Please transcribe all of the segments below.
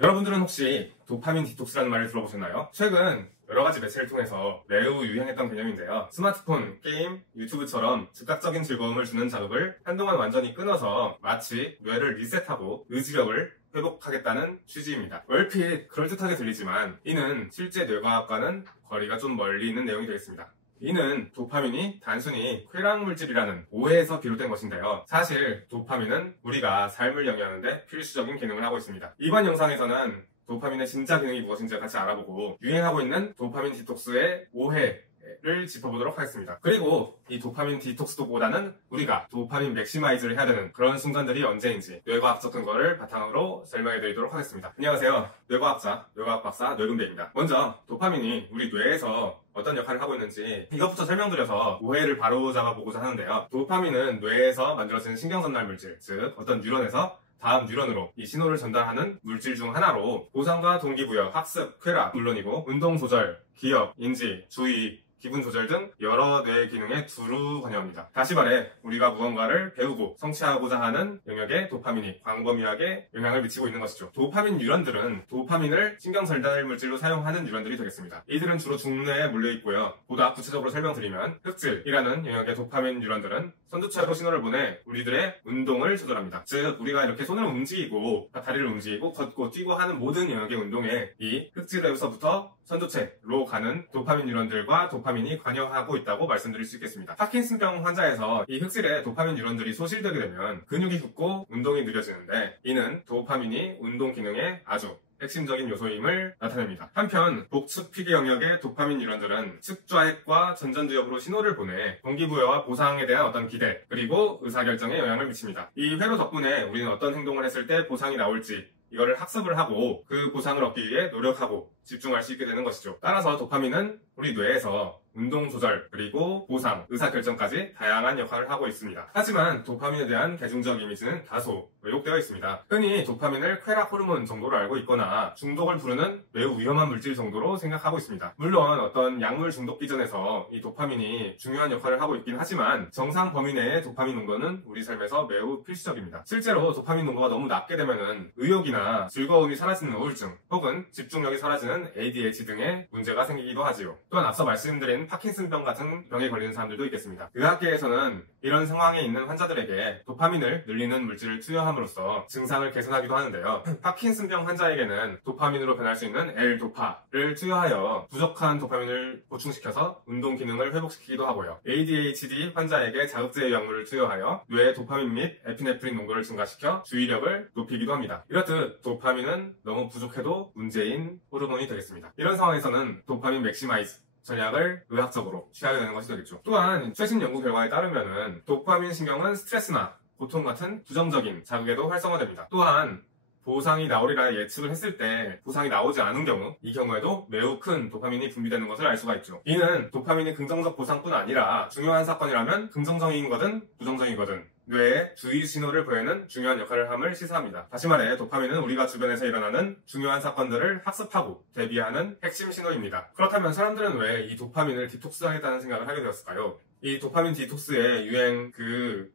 여러분들은 혹시 도파민 디톡스라는 말을 들어보셨나요? 최근 여러가지 매체를 통해서 매우 유행했던 개념인데요. 스마트폰, 게임, 유튜브처럼 즉각적인 즐거움을 주는 자극을 한동안 완전히 끊어서 마치 뇌를 리셋하고 의지력을 회복하겠다는 취지입니다. 얼핏 그럴듯하게 들리지만 이는 실제 뇌과학과는 거리가 좀 멀리 있는 내용이 되겠습니다. 이는 도파민이 단순히 쾌락 물질이라는 오해에서 비롯된 것인데요. 사실 도파민은 우리가 삶을 영위하는데 필수적인 기능을 하고 있습니다. 이번 영상에서는 도파민의 진짜 기능이 무엇인지 같이 알아보고 유행하고 있는 도파민 디톡스의 오해를 짚어보도록 하겠습니다. 그리고 이 도파민 디톡스보다는 우리가 도파민 맥시마이즈를 해야 되는 그런 순간들이 언제인지 뇌과학적 근거를 바탕으로 설명해드리도록 하겠습니다. 안녕하세요. 뇌과학자, 뇌과학 박사 뇌근대입니다. 먼저 도파민이 우리 뇌에서 어떤 역할을 하고 있는지 이것부터 설명드려서 오해를 바로잡아보고자 하는데요. 도파민은 뇌에서 만들어지는 신경전달 물질, 즉 어떤 뉴런에서 다음 뉴런으로 이 신호를 전달하는 물질 중 하나로 보상과 동기부여, 학습, 쾌락 물론이고 운동 조절, 기억, 인지, 주의, 기분 조절 등 여러 뇌 기능에 두루 관여합니다. 다시 말해 우리가 무언가를 배우고 성취하고자 하는 영역에 도파민이 광범위하게 영향을 미치고 있는 것이죠. 도파민 뉴런들은 도파민을 신경 전달 물질로 사용하는 뉴런들이 되겠습니다. 이들은 주로 중뇌에 몰려 있고요. 보다 구체적으로 설명드리면 흑질이라는 영역의 도파민 뉴런들은 선두차로 신호를 보내 우리들의 운동을 조절합니다. 즉 우리가 이렇게 손을 움직이고 다리를 움직이고 걷고 뛰고 하는 모든 영역의 운동에 이 흑질에서부터 선두체로 가는 도파민 뉴런들과 도파민이 관여하고 있다고 말씀드릴 수 있겠습니다. 파킨슨병 환자에서 이 흑질에 도파민 뉴런들이 소실되게 되면 근육이 굳고 운동이 느려지는데 이는 도파민이 운동 기능에 아주 핵심적인 요소임을 나타냅니다. 한편 복측 피계 영역의 도파민 뉴런들은 측좌핵과 전전두엽으로 신호를 보내 동기부여와 보상에 대한 어떤 기대 그리고 의사결정에 영향을 미칩니다. 이 회로 덕분에 우리는 어떤 행동을 했을 때 보상이 나올지 이거를 학습을 하고 그 보상을 얻기 위해 노력하고 집중할 수 있게 되는 것이죠. 따라서 도파민은 우리 뇌에서 운동 조절, 그리고 보상, 의사결정까지 다양한 역할을 하고 있습니다. 하지만 도파민에 대한 대중적 이미지는 다소 왜곡되어 있습니다. 흔히 도파민을 쾌락 호르몬 정도로 알고 있거나 중독을 부르는 매우 위험한 물질 정도로 생각하고 있습니다. 물론 어떤 약물 중독 기전에서 이 도파민이 중요한 역할을 하고 있긴 하지만 정상 범위 내의 도파민 농도는 우리 삶에서 매우 필수적입니다. 실제로 도파민 농도가 너무 낮게 되면은 의욕이나 즐거움이 사라지는 우울증 혹은 집중력이 사라지는 ADHD 등의 문제가 생기기도 하지요. 또한 앞서 말씀드린 파킨슨병 같은 병에 걸리는 사람들도 있겠습니다. 의학계에서는 이런 상황에 있는 환자들에게 도파민을 늘리는 물질을 투여함으로써 증상을 개선하기도 하는데요. 파킨슨병 환자에게는 도파민으로 변할 수 있는 L-도파를 투여하여 부족한 도파민을 보충시켜서 운동 기능을 회복시키기도 하고요. ADHD 환자에게 자극제 약물을 투여하여 뇌의 도파민 및 에피네프린 농도를 증가시켜 주의력을 높이기도 합니다. 이렇듯 도파민은 너무 부족해도 문제인 호르몬이 되겠습니다. 이런 상황에서는 도파민 맥시마이즈 전략을 의학적으로 취하게 되는 것이 되겠죠. 또한 최신 연구 결과에 따르면 도파민 신경은 스트레스나 고통 같은 부정적인 자극에도 활성화됩니다. 또한 보상이 나오리라 예측을 했을 때 보상이 나오지 않은 경우 이 경우에도 매우 큰 도파민이 분비되는 것을 알 수가 있죠. 이는 도파민이 긍정적 보상뿐 아니라 중요한 사건이라면 긍정적인 거든 부정적이거든 뇌에 주의 신호를 보내는 중요한 역할을 함을 시사합니다. 다시 말해 도파민은 우리가 주변에서 일어나는 중요한 사건들을 학습하고 대비하는 핵심 신호입니다. 그렇다면 사람들은 왜 이 도파민을 디톡스하겠다는 생각을 하게 되었을까요? 이 도파민 디톡스의 유행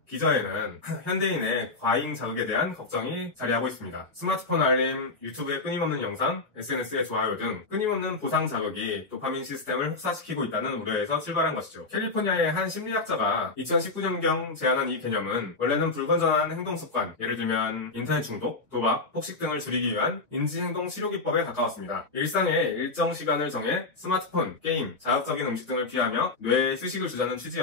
기저에는 현대인의 과잉 자극에 대한 걱정이 자리하고 있습니다. 스마트폰 알림, 유튜브의 끊임없는 영상, SNS의 좋아요 등 끊임없는 보상 자극이 도파민 시스템을 혹사시키고 있다는 우려에서 출발한 것이죠. 캘리포니아의 한 심리학자가 2019년경 제안한 이 개념은 원래는 불건전한 행동 습관, 예를 들면 인터넷 중독, 도박, 폭식 등을 줄이기 위한 인지행동 치료기법에 가까웠습니다. 일상에 일정 시간을 정해 스마트폰, 게임, 자극적인 음식 등을 피하며 뇌에 휴식을 주자는 취지였는데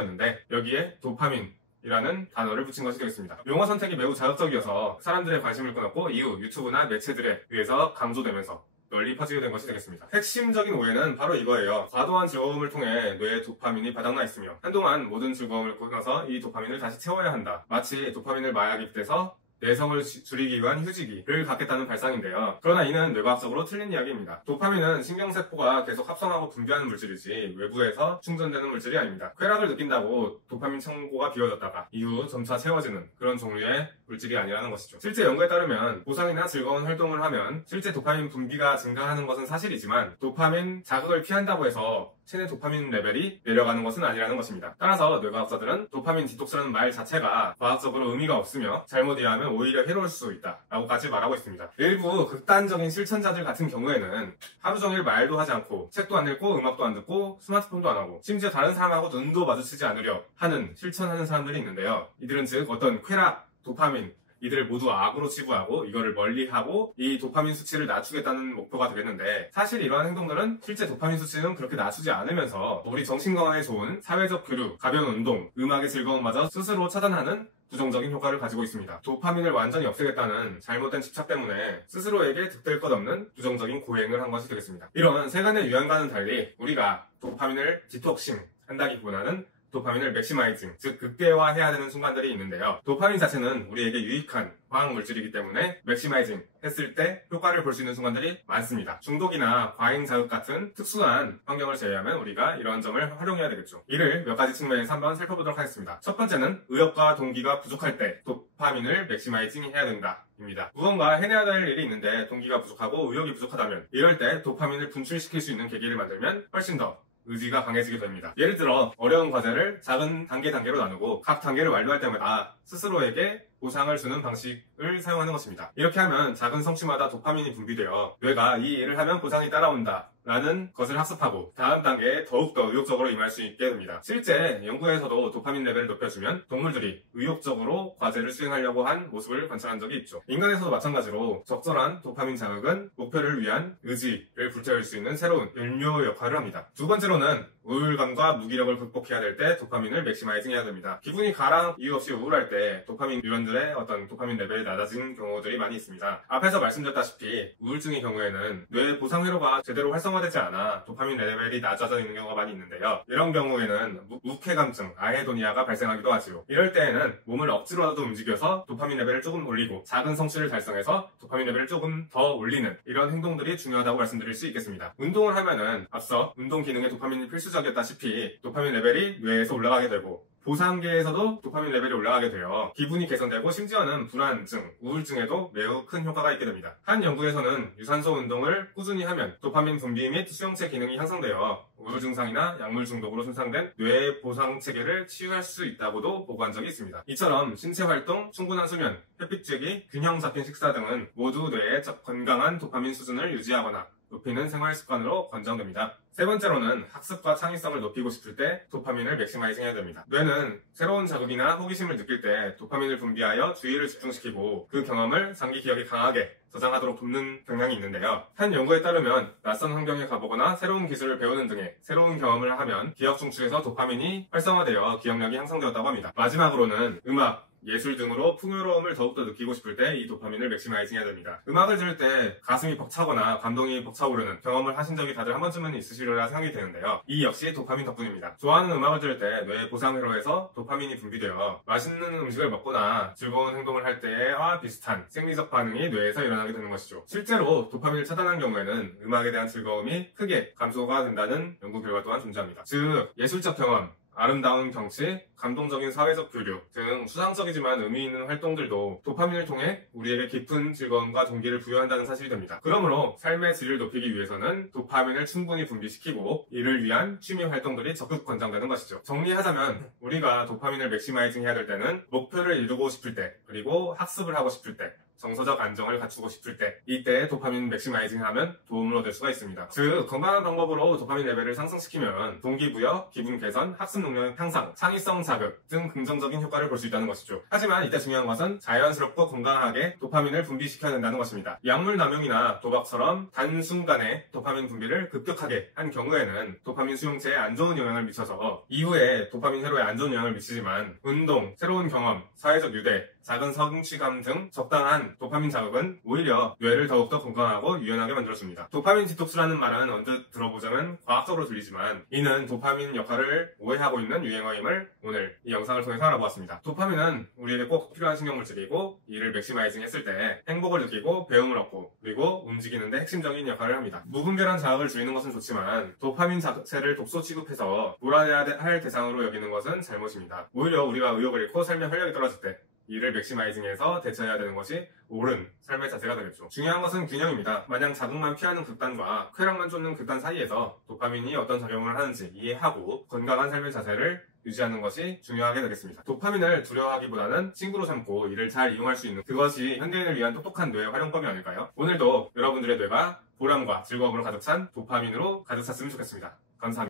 여기에 도파민이라는 단어를 붙인 것이 되겠습니다. 용어 선택이 매우 자극적이어서 사람들의 관심을 끊었고 이후 유튜브나 매체들에 의해서 강조되면서 널리 퍼지게 된 것이 되겠습니다. 핵심적인 오해는 바로 이거예요. 과도한 즐거움을 통해 뇌에 도파민이 바닥나 있으며 한동안 모든 즐거움을 끊어서 이 도파민을 다시 채워야 한다. 마치 도파민을 마약에 빗대서 내성을 줄이기 위한 휴지기를 갖겠다는 발상인데요. 그러나 이는 뇌과학적으로 틀린 이야기입니다. 도파민은 신경세포가 계속 합성하고 분비하는 물질이지 외부에서 충전되는 물질이 아닙니다. 쾌락을 느낀다고 도파민 창고가 비워졌다가 이후 점차 채워지는 그런 종류의 물질이 아니라는 것이죠. 실제 연구에 따르면 보상이나 즐거운 활동을 하면 실제 도파민 분비가 증가하는 것은 사실이지만 도파민 자극을 피한다고 해서 체내 도파민 레벨이 내려가는 것은 아니라는 것입니다. 따라서 뇌과학자들은 도파민 디톡스라는 말 자체가 과학적으로 의미가 없으며 잘못 이해하면 오히려 해로울 수 있다 라고까지 말하고 있습니다. 일부 극단적인 실천자들 같은 경우에는 하루 종일 말도 하지 않고 책도 안 읽고 음악도 안 듣고 스마트폰도 안 하고 심지어 다른 사람하고 눈도 마주치지 않으려 하는 실천하는 사람들이 있는데요. 이들은 즉 어떤 쾌락, 도파민 이들을 모두 악으로 치부하고 이거를 멀리하고 이 도파민 수치를 낮추겠다는 목표가 되겠는데 사실 이러한 행동들은 실제 도파민 수치는 그렇게 낮추지 않으면서 우리 정신건강에 좋은 사회적 교류, 가벼운 운동, 음악의 즐거움마저 스스로 차단하는 부정적인 효과를 가지고 있습니다. 도파민을 완전히 없애겠다는 잘못된 집착 때문에 스스로에게 득될 것 없는 부정적인 고행을 한 것이 되겠습니다. 이런 세간의 유형과는 달리 우리가 도파민을 디톡싱 한다기보다는 도파민을 맥시마이징, 즉 극대화해야 되는 순간들이 있는데요. 도파민 자체는 우리에게 유익한 화학물질이기 때문에 맥시마이징 했을 때 효과를 볼 수 있는 순간들이 많습니다. 중독이나 과잉 자극 같은 특수한 환경을 제외하면 우리가 이러한 점을 활용해야 되겠죠. 이를 몇 가지 측면에서 한번 살펴보도록 하겠습니다. 첫 번째는 의욕과 동기가 부족할 때 도파민을 맥시마이징 해야 된다. 입니다. 무언가 해내야 될 일이 있는데 동기가 부족하고 의욕이 부족하다면 이럴 때 도파민을 분출시킬 수 있는 계기를 만들면 훨씬 더 의지가 강해지게 됩니다. 예를 들어 어려운 과제를 작은 단계로 나누고 각 단계를 완료할 때마다 스스로에게 보상을 주는 방식을 사용하는 것입니다. 이렇게 하면 작은 성취마다 도파민이 분비되어 뇌가 이 일을 하면 보상이 따라온다 라는 것을 학습하고 다음 단계에 더욱더 의욕적으로 임할 수 있게 됩니다. 실제 연구에서도 도파민 레벨을 높여주면 동물들이 의욕적으로 과제를 수행하려고 한 모습을 관찰한 적이 있죠. 인간에서도 마찬가지로 적절한 도파민 자극은 목표를 위한 의지를 불태울 수 있는 새로운 연료 역할을 합니다. 두 번째로는 우울감과 무기력을 극복해야 될 때 도파민을 맥시마이징 해야 됩니다. 기분이 가랑 이유 없이 우울할 때 도파민 뉴런들의 어떤 도파민 레벨이 낮아진 경우들이 많이 있습니다. 앞에서 말씀드렸다시피 우울증의 경우에는 뇌 보상 회로가 제대로 활성화되지 않아 도파민 레벨이 낮아져 있는 경우가 많이 있는데요. 이런 경우에는 무쾌감증, 아헤도니아가 발생하기도 하지요. 이럴 때에는 몸을 억지로라도 움직여서 도파민 레벨을 조금 올리고 작은 성취를 달성해서 도파민 레벨을 조금 더 올리는 이런 행동들이 중요하다고 말씀드릴 수 있겠습니다. 운동을 하면은 앞서 운동 기능에 도파민이 필수적이었다시피 도파민 레벨이 뇌에서 올라가게 되고 보상계에서도 도파민 레벨이 올라가게 되어 기분이 개선되고 심지어는 불안증, 우울증에도 매우 큰 효과가 있게 됩니다. 한 연구에서는 유산소 운동을 꾸준히 하면 도파민 분비 및 수용체 기능이 향상되어 우울 증상이나 약물 중독으로 손상된 뇌 보상 체계를 치유할 수 있다고도 보고한 적이 있습니다. 이처럼 신체 활동, 충분한 수면, 햇빛 쬐기, 균형 잡힌 식사 등은 모두 뇌의 건강한 도파민 수준을 유지하거나 높이는 생활 습관으로 권장됩니다. 세 번째로는 학습과 창의성을 높이고 싶을 때 도파민을 맥시마이징 해야 됩니다. 뇌는 새로운 자극이나 호기심을 느낄 때 도파민을 분비하여 주의를 집중시키고 그 경험을 장기 기억에 강하게 저장하도록 돕는 경향이 있는데요. 한 연구에 따르면 낯선 환경에 가보거나 새로운 기술을 배우는 등의 새로운 경험을 하면 기억 중추에서 도파민이 활성화되어 기억력이 향상되었다고 합니다. 마지막으로는 음악, 예술 등으로 풍요로움을 더욱더 느끼고 싶을 때 이 도파민을 맥시마이징 해야 됩니다. 음악을 들을 때 가슴이 벅차거나 감동이 벅차오르는 경험을 하신 적이 다들 한 번쯤은 있으시리라 생각이 되는데요. 이 역시 도파민 덕분입니다. 좋아하는 음악을 들을 때 뇌의 보상회로에서 도파민이 분비되어 맛있는 음식을 먹거나 즐거운 행동을 할 때와 비슷한 생리적 반응이 뇌에서 일어나게 되는 것이죠. 실제로 도파민을 차단한 경우에는 음악에 대한 즐거움이 크게 감소가 된다는 연구 결과 또한 존재합니다. 즉 예술적 경험, 아름다운 경치, 감동적인 사회적 교류 등 수상적이지만 의미 있는 활동들도 도파민을 통해 우리에게 깊은 즐거움과 동기를 부여한다는 사실이 됩니다. 그러므로 삶의 질을 높이기 위해서는 도파민을 충분히 분비시키고 이를 위한 취미 활동들이 적극 권장되는 것이죠. 정리하자면 우리가 도파민을 맥시마이징 해야 될 때는 목표를 이루고 싶을 때, 그리고 학습을 하고 싶을 때, 정서적 안정을 갖추고 싶을 때 이때 도파민 맥시마이징 하면 도움을 얻을 수가 있습니다. 즉 건강한 방법으로 도파민 레벨을 상승시키면 동기부여, 기분 개선, 학습 능력 향상, 창의성 자극 등 긍정적인 효과를 볼 수 있다는 것이죠. 하지만 이때 중요한 것은 자연스럽고 건강하게 도파민을 분비시켜야 된다는 것입니다. 약물 남용이나 도박처럼 단순간에 도파민 분비를 급격하게 한 경우에는 도파민 수용체에 안 좋은 영향을 미쳐서 이후에 도파민 회로에 안 좋은 영향을 미치지만 운동, 새로운 경험, 사회적 유대, 작은 성취감 등 적당한 도파민 자극은 오히려 뇌를 더욱더 건강하고 유연하게 만들어줍니다. 도파민 디톡스라는 말은 언뜻 들어보자면 과학적으로 들리지만 이는 도파민 역할을 오해하고 있는 유행어임을 오늘 이 영상을 통해서 알아보았습니다. 도파민은 우리에게 꼭 필요한 신경물질이고 이를 맥시마이징 했을 때 행복을 느끼고 배움을 얻고 그리고 움직이는데 핵심적인 역할을 합니다. 무분별한 자극을 줄이는 것은 좋지만 도파민 자체를 독소 취급해서 몰아내야 할 대상으로 여기는 것은 잘못입니다. 오히려 우리가 의욕을 잃고 삶의 활력이 떨어질 때 이를 맥시마이징해서 대처해야 되는 것이 옳은 삶의 자세가 되겠죠. 중요한 것은 균형입니다. 마냥 자극만 피하는 극단과 쾌락만 쫓는 극단 사이에서 도파민이 어떤 작용을 하는지 이해하고 건강한 삶의 자세를 유지하는 것이 중요하게 되겠습니다. 도파민을 두려워하기보다는 친구로 삼고 이를 잘 이용할 수 있는 그것이 현대인을 위한 똑똑한 뇌 활용법이 아닐까요? 오늘도 여러분들의 뇌가 보람과 즐거움으로 가득 찬 도파민으로 가득 찼으면 좋겠습니다. 감사합니다.